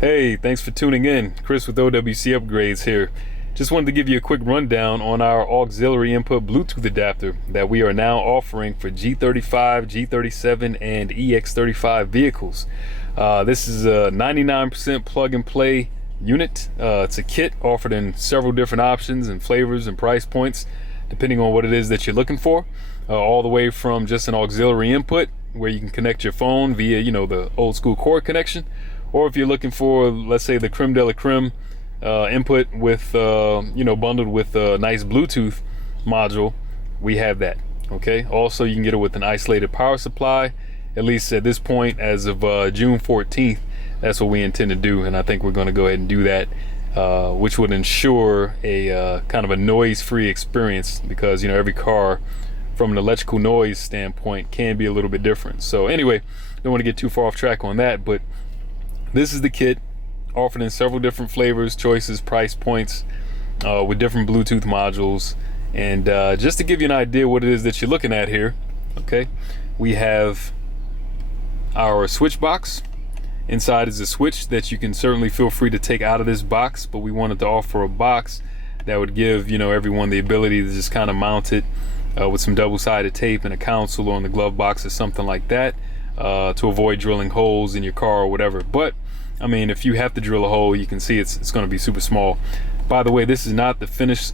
Hey, thanks for tuning in. Chris with OWC Upgrades here. Just wanted to give you a quick rundown on our auxiliary input Bluetooth adapter that we are now offering for G35, G37, and EX35 vehicles. This is a 99% plug and play unit. It's a kit offered in several different options and flavors and price points, depending on what it is that you're looking for. All the way from just an auxiliary input where you can connect your phone via, the old school cord connection, or if you're looking for, let's say, the creme de la creme input with, bundled with a nice Bluetooth module, we have that. Okay. Also, you can get it with an isolated power supply. At least at this point, as of June 14th, that's what we intend to do, and I think we're going to go ahead and do that, which would ensure a kind of a noise-free experience, because every car, from an electrical noise standpoint, can be a little bit different. So anyway, don't want to get too far off track on that, but this is the kit, offered in several different flavors, choices, price points, with different Bluetooth modules. And just to give you an idea what it is that you're looking at here, okay, we have our switch box. Inside is a switch that you can certainly feel free to take out of this box, but we wanted to offer a box that would give everyone the ability to just kind of mount it with some double-sided tape and a console or in the glove box or something like that, to avoid drilling holes in your car or whatever. But I mean, if you have to drill a hole, you can see it's going to be super small. By the way, this is not the finished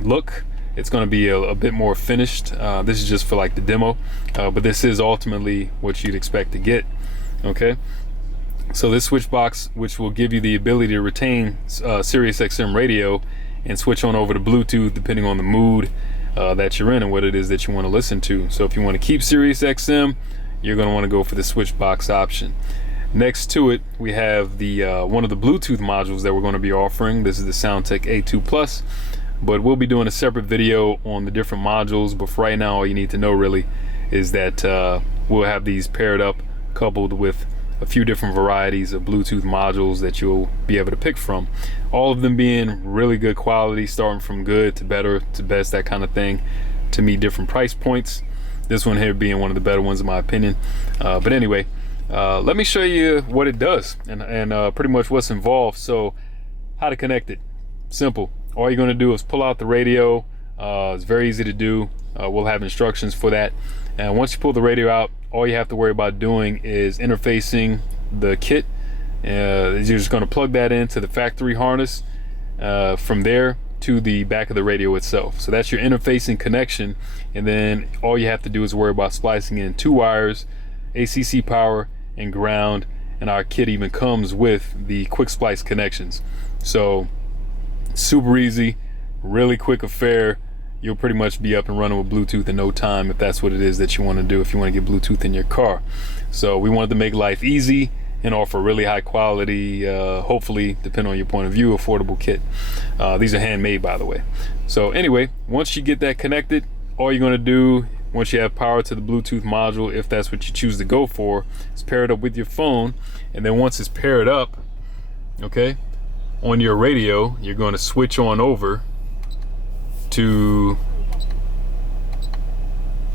look. It's going to be a bit more finished. This is just for like the demo, but this is ultimately what you'd expect to get. Okay, so this switch box, which will give you the ability to retain Sirius XM radio and switch on over to Bluetooth depending on the mood that you're in and what it is that you want to listen to. So if you want to keep Sirius XM, you're going to want to go for the switch box option. Next to it, we have the one of the Bluetooth modules that we're going to be offering. This is the Soundtech A2 Plus, but we'll be doing a separate video on the different modules. But for right now, all you need to know really is that we'll have these paired up, coupled with a few different varieties of Bluetooth modules that you'll be able to pick from. All of them being really good quality, starting from good to better to best, that kind of thing, to meet different price points. This one here being one of the better ones in my opinion. But anyway, let me show you what it does and pretty much what's involved. So how to connect it. Simple. All you're going to do is pull out the radio. It's very easy to do. We'll have instructions for that. And once you pull the radio out, all you have to worry about doing is interfacing the kit. You're just going to plug that into the factory harness, from there to the back of the radio itself. So that's your interfacing connection, and then all you have to do is worry about splicing in 2 wires, ACC power and ground, and our kit even comes with the quick splice connections. So super easy, really quick affair. You'll pretty much be up and running with Bluetooth in no time if that's what it is that you want to do, if you want to get Bluetooth in your car. So we wanted to make life easy and offer really high quality, hopefully, depending on your point of view, affordable kit. These are handmade, by the way. So anyway, once you get that connected, all you're going to do, once you have power to the Bluetooth module, if that's what you choose to go for, is pair it up with your phone. And then once it's paired up, okay, on your radio, you're going to switch on over to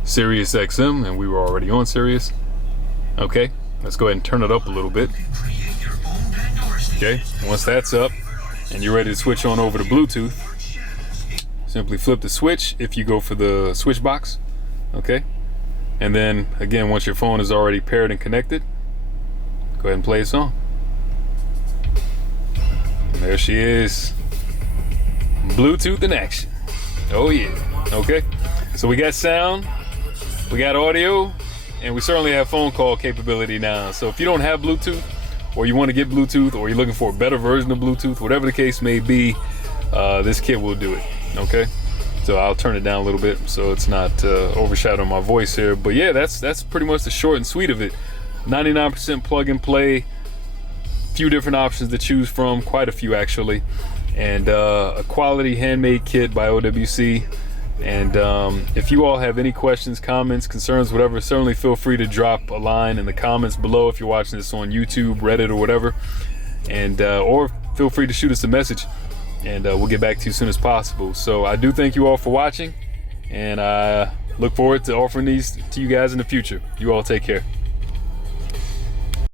Sirius XM, and we were already on Sirius. Okay, let's go ahead and turn it up a little bit. Okay, once that's up and you're ready to switch on over to Bluetooth, simply flip the switch if you go for the switch box. Okay, and then again, once your phone is already paired and connected, go ahead and play a song. And there she is, Bluetooth in action. Oh yeah. Okay, so we got sound, we got audio, and we certainly have phone call capability now. So if you don't have Bluetooth, or you want to get Bluetooth, or you're looking for a better version of Bluetooth, whatever the case may be, this kit will do it. Okay, so I'll turn it down a little bit so it's not overshadowing my voice here. But yeah, that's pretty much the short and sweet of it. 99% plug and play, few different options to choose from, quite a few actually, and a quality handmade kit by OWC. And if you all have any questions, comments, concerns, whatever, certainly feel free to drop a line in the comments below if you're watching this on YouTube, Reddit, or whatever. And or feel free to shoot us a message, and we'll get back to you as soon as possible. So I do thank you all for watching, and I look forward to offering these to you guys in the future. You all take care.